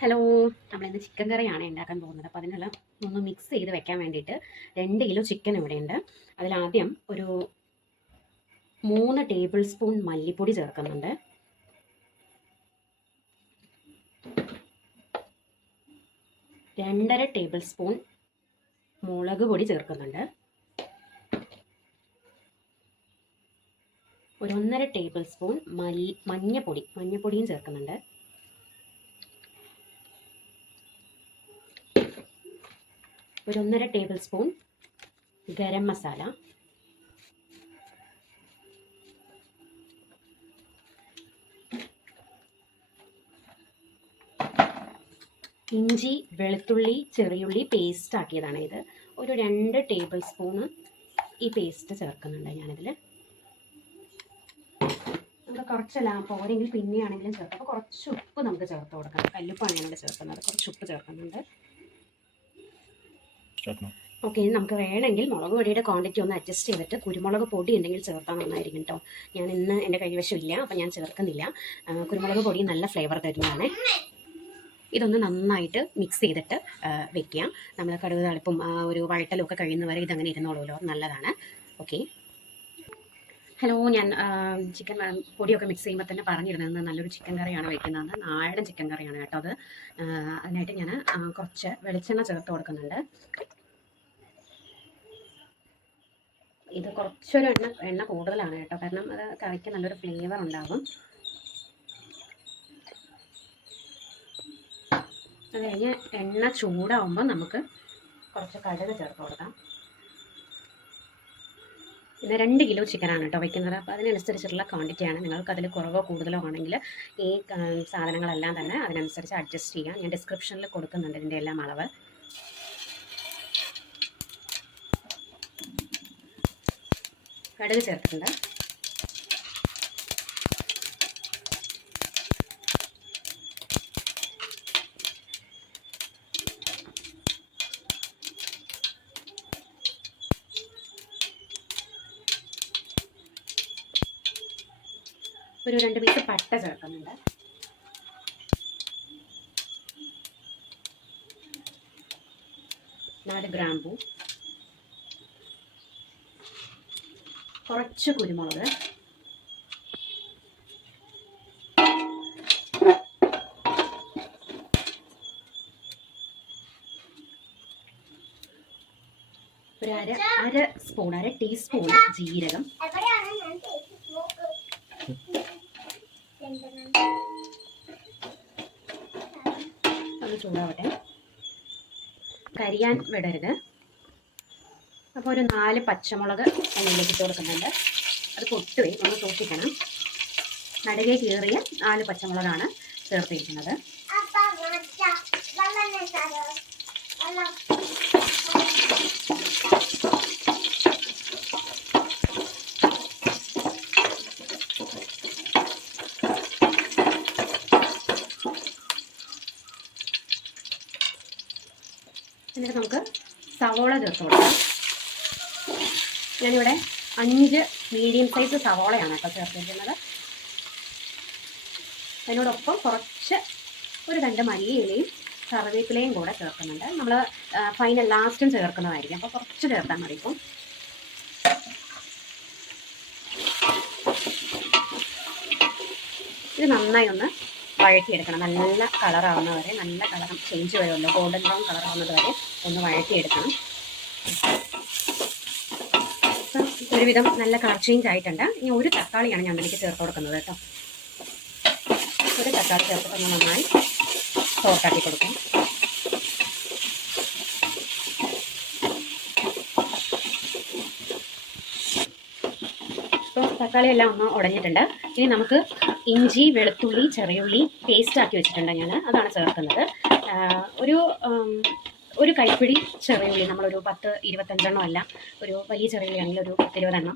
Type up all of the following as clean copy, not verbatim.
Hello, നമ്മളിന്ന് chicken കറിയാണ് ഉണ്ടാക്കാൻ പോകുന്നത്. അപ്പോൾ അതിനുള്ള ഒന്ന് മിക്സ് ചെയ്ത് വെക്കാൻ വേണ്ടിയിട്ട് 2 കിലോ ചിക്കൻ ഇവിടെയുണ്ട്. അതിലാദ്യം ഒരു 3 ടേബിൾ സ്പൂൺ മല്ലിപ്പൊടി ചേർക്കുന്നുണ്ട്. 2.5 ടേബിൾ സ്പൂൺ മുളക് പൊടി ചേർക്കുന്നുണ്ട്. ഒരു 1.5 ടേബിൾ സ്പൂൺ മഞ്ഞപ്പൊടിയും ചേർക്കുന്നുണ്ട്. ഒരു 1.5 ടേബിൾ സ്പൂൺ ഗരം മസാല, ഇഞ്ചി വെളുത്തുള്ളി ചെറിയുള്ളി പേസ്റ്റ് ആക്കിയതാണ് ഇത്. ഒരു 2 ടേബിൾ സ്പൂണ് ഈ പേസ്റ്റ് ചേർക്കുന്നുണ്ട് ഞാനിതിൽ. നമുക്ക് കുറച്ചല്ല പോരെങ്കിൽ പിന്നെയാണെങ്കിലും ചേർക്കാം. അപ്പോൾ കുറച്ച് ഉപ്പ് നമുക്ക് ചേർത്ത് കൊടുക്കണം. കല്ലുപ്പാണ് ഞാനിവിടെ ചേർക്കുന്നത്. കുറച്ച് ഉപ്പ് ചേർക്കുന്നുണ്ട്. ഓക്കെ, നമുക്ക് വേണമെങ്കിൽ മുളക് പൊടിയുടെ ക്വാണ്ടിറ്റി ഒന്ന് അഡ്ജസ്റ്റ് ചെയ്തിട്ട് കുരുമുളക് പൊടി എന്തെങ്കിലും ചേർത്താൽ നന്നായിരിക്കും കേട്ടോ. ഞാൻ ഇന്ന് എൻ്റെ കൈവശമില്ല, അപ്പോൾ ഞാൻ ചേർക്കുന്നില്ല. കുരുമുളക് പൊടി നല്ല ഫ്ലേവർ തരുന്നതാണ്. ഇതൊന്ന് നന്നായിട്ട് മിക്സ് ചെയ്തിട്ട് വെക്കുക. നമ്മൾ കടുക് താളിപ്പും ഒരു വഴട്ടലൊക്കെ കഴിയുന്നവരെ ഇതങ്ങനെ ഇരുന്നോളൂല്ലോ, നല്ലതാണ്. ഓക്കെ, ഹലോ, ഞാൻ ചിക്കൻ പൊടിയൊക്കെ മിക്സ് ചെയ്യുമ്പോൾ തന്നെ പറഞ്ഞിരുന്നത് നല്ലൊരു ചിക്കൻ കറിയാണ് വയ്ക്കുന്നതെന്ന്. നാടൻ ചിക്കൻ കറിയാണ് കേട്ടോ അത്. അതിനായിട്ട് ഞാൻ കുറച്ച് വെളിച്ചെണ്ണ ചേർത്ത് കൊടുക്കുന്നുണ്ട്. ഇത് കുറച്ചൊരു എണ്ണ കൂടുതലാണ് കേട്ടോ, കാരണം അത് കറിക്ക് നല്ലൊരു ഫ്ലേവർ ഉണ്ടാകും. അത് കഴിഞ്ഞ് എണ്ണ ചൂടാവുമ്പോൾ നമുക്ക് കുറച്ച് കടുക് ചേർത്ത് കൊടുക്കാം. പിന്നെ 2 കിലോ ചിക്കനാണ് കേട്ടോ വയ്ക്കുന്നത്. അപ്പോൾ അതിനനുസരിച്ചിട്ടുള്ള ക്വാണ്ടിറ്റിയാണ്. നിങ്ങൾക്ക് അതിൽ കുറവോ കൂടുതലോ ആണെങ്കിൽ ഈ സാധനങ്ങളെല്ലാം തന്നെ അതിനനുസരിച്ച് അഡ്ജസ്റ്റ് ചെയ്യാം. ഞാൻ ഡിസ്ക്രിപ്ഷനിൽ കൊടുക്കുന്നുണ്ട് ഇതിൻ്റെ എല്ലാം അളവ്. കടുക് ചേർക്കുന്നുണ്ട്. ഒരു 2 പീസ് പട്ട ചേർക്കുന്നുണ്ട്. നാല് ഗ്രാമ്പൂ, കുറച്ച് കുരുമുളക്, ഒരു അര ടീസ്പൂൺ ജീരകം, ഒന്ന് ചൂടാവട്ടെ. കരിയാൻ വിടരുത്. അപ്പോൾ ഒരു 4 പച്ചമുളക് എണ്ണയിലേക്ക് ഇട്ട് കൊടുക്കുന്നുണ്ട്. അത് പൊട്ടുകയും ഒന്ന് സൂക്ഷിക്കണം. നടുകെ കീറിയ 4 പച്ചമുളകാണ് ചേർത്തിരിക്കുന്നത്. എന്നിട്ട് നമുക്ക് സവോള ചേർത്ത് കൊടുക്കാം. ഞാനിവിടെ 5 മീഡിയം സൈസ് സവോളയാണ് കേട്ടോ ചേർത്തിരിക്കുന്നത്. അതിനോടൊപ്പം കുറച്ച് ഒരു 2 മല്ലിയിലയും കറിവേപ്പിലയും കൂടെ ചേർക്കുന്നുണ്ട്. നമ്മൾ ഫൈനൽ ലാസ്റ്റും ചേർക്കുന്നതായിരിക്കും, അപ്പോൾ കുറച്ച് ചേർത്താൽ മതി. ഇപ്പം ഇത് നന്നായി ഒന്ന് വഴറ്റിയെടുക്കണം. നല്ല കളറാവുന്ന വരെ, നല്ല കളർ ചേഞ്ച് വരുമല്ലോ, ഗോൾഡൻ ബ്രൗൺ കളറാവുന്നത് വരെ ഒന്ന് വഴറ്റിയെടുക്കണം. ഒരുവിധം നല്ല കളർ ചേഞ്ച് ആയിട്ടുണ്ട്. ഇനി ഒരു തക്കാളിയാണ് ഞാൻ ഇതിലേക്ക് ചേർത്ത് കൊടുക്കുന്നത് കേട്ടോ. ഒരു തക്കാളി ചേർത്തിട്ട് നന്നായി സോട്ടാക്കി കൊടുക്കും. ഇപ്പോൾ തക്കാളി എല്ലാം ഒന്ന് ഉടഞ്ഞിട്ടുണ്ട്. ഇനി നമുക്ക് ഇഞ്ചി വെളുത്തുള്ളി ചെറിയുള്ളി പേസ്റ്റ് ആക്കി വെച്ചിട്ടുണ്ട് ഞാൻ, അതാണ് ചേർക്കുന്നത്. ഒരു കൈപ്പിടി ചെറിയുള്ളി, നമ്മളൊരു 10-25 അല്ല, ഒരു വലിയ ചെറിയുള്ളി ആണെങ്കിൽ ഒരു 10-20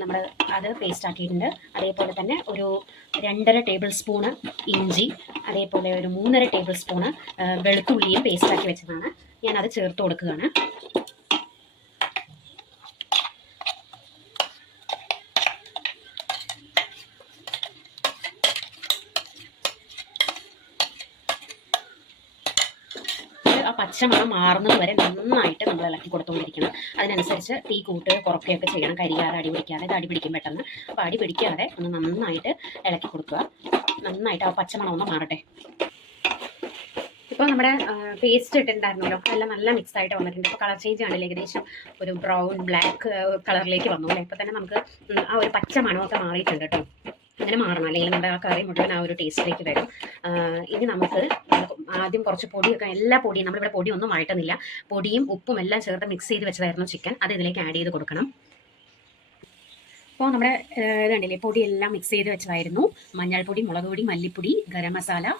നമ്മൾ അത് പേസ്റ്റ് ആക്കിയിട്ടുണ്ട്. അതേപോലെ തന്നെ ഒരു 2.5 ടേബിൾ സ്പൂണ് ഇഞ്ചി, അതേപോലെ ഒരു 3.5 ടേബിൾ സ്പൂണ് വെളുത്തുള്ളിയും പേസ്റ്റ് ആക്കി വെച്ചതാണ്. ഞാനത് ചേർത്ത് കൊടുക്കുകയാണ്. ആ പച്ചമണം മാറുന്നത് വരെ നന്നായിട്ട് നമ്മൾ ഇളക്കി കൊടുത്തുകൊണ്ടിരിക്കണം. അതിനനുസരിച്ച് തീ കൂട്ട് കുറയ്ക്കുകയൊക്കെ ചെയ്യണം. കരിയാതെ അടി പിടിക്കാതെ, ഇത് അടി പിടിക്കും പെട്ടെന്ന്. അപ്പോൾ അടി പിടിക്കാതെ ഒന്ന് നന്നായിട്ട് ഇളക്കി കൊടുക്കുക. നന്നായിട്ട് ആ പച്ചമണം ഒന്ന് മാറട്ടെ. ഇപ്പോൾ നമ്മുടെ പേസ്റ്റ് ഇട്ടിട്ടുണ്ടായിരുന്നല്ലോ, അതെല്ലാം നല്ല മിക്സ് ആയിട്ട് വന്നിട്ടുണ്ട്. ഇപ്പോൾ കളർ ചേഞ്ച് ആണല്ലോ, ഏകദേശം ഒരു ബ്രൗൺ ബ്ലാക്ക് കളറിലേക്ക് വന്നു അല്ലേ. ഇപ്പോൾ തന്നെ നമുക്ക് ആ ഒരു പച്ച മണമൊക്കെ മാറിയിട്ടുണ്ട് കേട്ടോ. അങ്ങനെ മാറണം, അല്ലെങ്കിൽ നമ്മുടെ ആ കറി മുഴുവൻ ആ ഒരു ടേസ്റ്റിലേക്ക് വരും. ഇനി നമുക്ക് ആദ്യം കുറച്ച് പൊടിയൊക്കെ, എല്ലാ പൊടിയും നമ്മളിവിടെ പൊടിയൊന്നും വഴട്ടുന്നില്ല, പൊടിയും ഉപ്പും എല്ലാം ചേർത്ത് മിക്സ് ചെയ്ത് വെച്ചതായിരുന്നു ചിക്കൻ, അത് ഇതിലേക്ക് ആഡ് ചെയ്ത് കൊടുക്കണം. അപ്പോൾ നമ്മുടെ ഇതുണ്ടല്ലേ, പൊടിയെല്ലാം മിക്സ് ചെയ്ത് വെച്ചതായിരുന്നു. മഞ്ഞൾപ്പൊടി, മുളക് പൊടി, മല്ലിപ്പൊടി, ഗരം മസാല,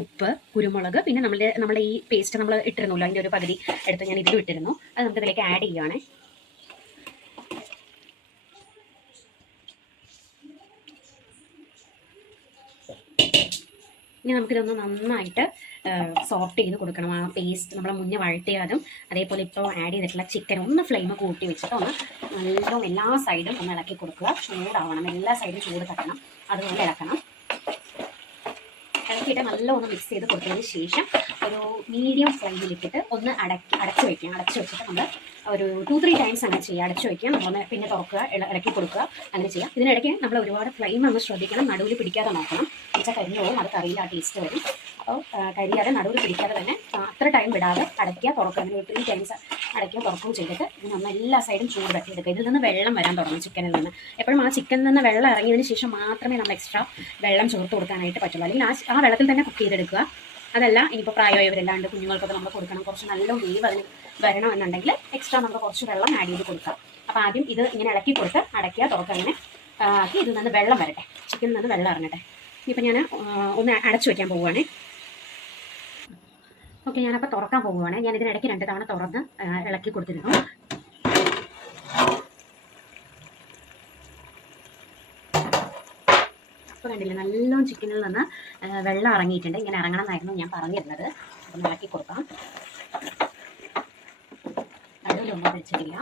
ഉപ്പ്, കുരുമുളക്, പിന്നെ നമ്മുടെ ഈ പേസ്റ്റ് നമ്മൾ ഇട്ടിരുന്നല്ലോ, അതിൻ്റെ ഒരു പകുതി എടുത്ത് ഞാൻ ഇതിലും ഇട്ടിരുന്നു. അത് നമുക്ക് ഇതിലേക്ക് ആഡ് ചെയ്യുകയാണേ. ഇനി നമുക്കിതൊന്ന് നന്നായിട്ട് സോർട്ട് ചെയ്ത് കൊടുക്കണം. ആ പേസ്റ്റ് നമ്മൾ മുന്നേ വഴറ്റിയതും അതേപോലെ ഇപ്പോൾ ആഡ് ചെയ്തിട്ടുള്ള ചിക്കൻ ഒന്ന് ഫ്ലെയിം കൂട്ടി വെച്ചിട്ട് ഒന്ന് നല്ലോണം എല്ലാ സൈഡും ഒന്ന് ഇളക്കി കൊടുക്കുക. ചൂടാവണം, എല്ലാ സൈഡും ചൂട് തട്ടണം, അതുകൊണ്ട് ഇളക്കണം. ഇളക്കിയിട്ട് നല്ലോണം മിക്സ് ചെയ്ത് കൊടുത്തതിന് ശേഷം ഒരു മീഡിയം ഫ്ലെയിമിലിട്ടിട്ട് ഒന്ന് അടച്ചു വയ്ക്കുക. അടച്ചു വെച്ചിട്ട് നമ്മൾ ഒരു 2-3 ടൈംസ് അങ്ങനെ ചെയ്യുക. അടച്ചു വയ്ക്കുക, നമ്മളൊന്ന് പിന്നെ തുറക്കുക, ഇളക്കി കൊടുക്കുക, അങ്ങനെ ചെയ്യാം. ഇതിനിടയ്ക്ക് നമ്മൾ ഒരുപാട് ഫ്ലെയിം ഒന്ന് ശ്രദ്ധിക്കണം, നടുവിൽ പിടിക്കാതെ നോക്കണം. വെച്ചാൽ കരിഞ്ഞു പോകും, അത് കറിയിൽ ആ ടേസ്റ്റ് വരും. അപ്പോൾ കരിയാതെ നടുവിൽ പിടിക്കാതെ തന്നെ അത്ര ടൈം വിടാതെ അടയ്ക്കുക, തുറക്കുക. അങ്ങനെ 3 ടൈംസ് അടയ്ക്കുക, തുറക്കുകയും ചെയ്തിട്ട് ഇത് നമ്മൾ എല്ലാ സൈഡും ചൂട് തട്ടിയെടുക്കുക. ഇതിൽ നിന്ന് വെള്ളം വരാൻ തുടങ്ങും ചിക്കനിൽ നിന്ന്. എപ്പോഴും ആ ചിക്കനിൽ നിന്ന് വെള്ളം ഇറങ്ങിയതിന് ശേഷം മാത്രമേ നമ്മൾ എക്സ്ട്രാ വെള്ളം ചേർത്ത് കൊടുക്കാനായിട്ട് പറ്റുള്ളൂ. അല്ലെങ്കിൽ ആ വെള്ളത്തിൽ തന്നെ കുക്ക് ചെയ്തെടുക്കുക. അതല്ല, ഇനിയിപ്പോൾ പ്രായമായവരല്ലാണ്ട് കുഞ്ഞുങ്ങൾക്കൊക്കെ നമ്മൾ കൊടുക്കണം, കുറച്ച് നല്ല വേവ് അതിന് വരണമെന്നുണ്ടെങ്കിൽ എക്സ്ട്രാ നമുക്ക് കുറച്ച് വെള്ളം ആഡ് ചെയ്ത് കൊടുക്കാം. അപ്പോൾ ആദ്യം ഇത് ഇങ്ങനെ ഇളക്കി കൊടുത്ത് അടയ്ക്കുക, തുറക്കുക, അങ്ങനെ ആക്കി ഇതിൽ നിന്ന് വെള്ളം വരട്ടെ, ചിക്കനിൽ നിന്ന് വെള്ളം ഇറങ്ങട്ടെ. ഇനിയിപ്പോൾ ഞാൻ ഒന്ന് അടച്ചു വയ്ക്കാൻ പോവുകയാണേ. ഓക്കെ, ഞാനപ്പോൾ തുറക്കാൻ പോവുകയാണ്. ഞാൻ ഇതിനിടയ്ക്ക് 2 തവണ തുറന്ന് ഇളക്കി കൊടുത്തിരുന്നു. അപ്പോൾ കണ്ടില്ലേ, നല്ലോണം ചിക്കനിൽ നിന്ന് വെള്ളം ഇറങ്ങിയിട്ടുണ്ട്. ഇങ്ങനെ ഇറങ്ങണം എന്നായിരുന്നു ഞാൻ പറഞ്ഞിരുന്നത്. അപ്പം ഇളക്കി കൊടുക്കാം. നടുവിലൊന്നും വെച്ചിട്ടില്ല,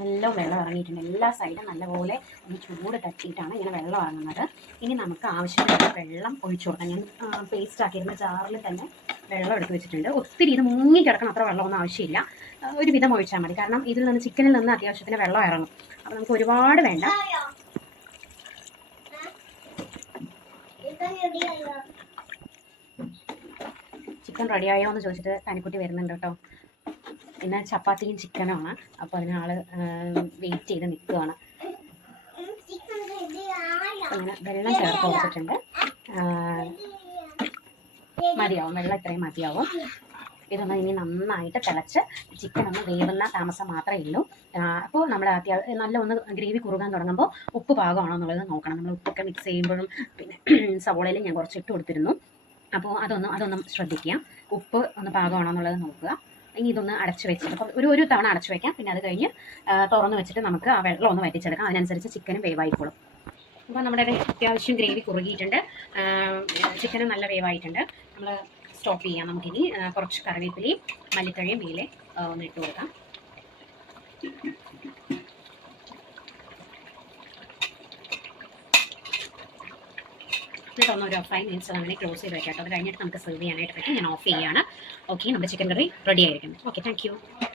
നല്ല വെള്ളം ഇറങ്ങിയിട്ടുണ്ട്. എല്ലാ സൈഡും നല്ലപോലെ ഈ ചൂട് തട്ടിയിട്ടാണ് ഇങ്ങനെ വെള്ളം ഇറങ്ങുന്നത്. ഇനി നമുക്ക് ആവശ്യമായ വെള്ളം ഒഴിച്ചു കൊടുക്കാം. ഞാൻ പേസ്റ്റ് ആക്കിയിരുന്ന ജാറിൽ തന്നെ വെള്ളം എടുത്ത് വെച്ചിട്ടുണ്ട്. ഒത്തിരി ഇത് മുങ്ങി കിടക്കണം, അത്ര വെള്ളമൊന്നും ആവശ്യമില്ല. ഒരു വിധം ഒഴിച്ചാൽ മതി, കാരണം ഇതിൽ നിന്ന് ചിക്കനിൽ നിന്ന് അത്യാവശ്യത്തിന് വെള്ളം ഇറങ്ങും. അപ്പോൾ നമുക്ക് ഒരുപാട് വേണ്ട. ചിക്കൻ റെഡിയായോ എന്ന് ചോദിച്ചിട്ട് കനിക്കുട്ടി വരുന്നുണ്ട് കേട്ടോ. പിന്നെ ചപ്പാത്തിയും ചിക്കനുമാണ്, അപ്പോൾ അതിനാൾ വെയിറ്റ് ചെയ്ത് നിൽക്കുകയാണ്. അങ്ങനെ വെള്ളം ചേർത്ത് കൊടുത്തിട്ടുണ്ട്. മതിയാവും, വെള്ളം ഇത്രയും മതിയാവും. ഇതൊന്ന് ഇനി നന്നായിട്ട് തിളച്ച് ചിക്കൻ ഒന്ന് വേവുന്ന താമസം മാത്രമേ ഉള്ളൂ. അപ്പോൾ നമ്മൾ നല്ല ഒന്ന് ഗ്രേവി കുറുകാൻ തുടങ്ങുമ്പോൾ ഉപ്പ് പാകമാണോ എന്നുള്ളത് നോക്കണം. നമ്മൾ ഉപ്പൊക്കെ മിക്സ് ചെയ്യുമ്പോഴും പിന്നെ സവോളയിൽ ഞാൻ കുറച്ച് ഇട്ട് കൊടുത്തിരുന്നു. അപ്പോൾ അതൊന്നും ശ്രദ്ധിക്കുക, ഉപ്പ് ഒന്ന് പാകമാണോ എന്നുള്ളത് നോക്കുക. ഇനി ഇതൊന്ന് അടച്ചു വെച്ചിട്ട് അപ്പോൾ ഒരു തവണ അടച്ചു വയ്ക്കാം. പിന്നെ അത് കഴിഞ്ഞ് തുറന്ന് വെച്ചിട്ട് നമുക്ക് ആ വെള്ളം ഒന്ന് വറ്റിച്ചെടുക്കാം. അതിനനുസരിച്ച് ചിക്കനും വേവായിക്കോളും. അപ്പോൾ നമ്മുടെ അത്യാവശ്യം ഗ്രേവി കുറുകിയിട്ടുണ്ട്, ചിക്കനും നല്ല വേവായിട്ടുണ്ട്. നമ്മൾ സ്റ്റോപ്പ് ചെയ്യാം. നമുക്കിനി കുറച്ച് കറിവേപ്പിലയും മല്ലിത്തഴയും മീലെ ഒന്ന് ഇട്ട് കൊടുക്കാം. എന്നിട്ടൊന്ന് ഒരു 5 മിനിറ്റ്സ് അങ്ങനെ ക്ലോസ് ചെയ്ത് വെക്കാം. അത് കഴിഞ്ഞിട്ട് നമുക്ക് സെർവ് ചെയ്യാനായിട്ട് പറ്റും. ഞാൻ ഓഫ് ചെയ്യുകയാണ്. ഓക്കെ, നമ്മുടെ ചിക്കൻ കറി റെഡി ആയിരിക്കും. Okay, thank you.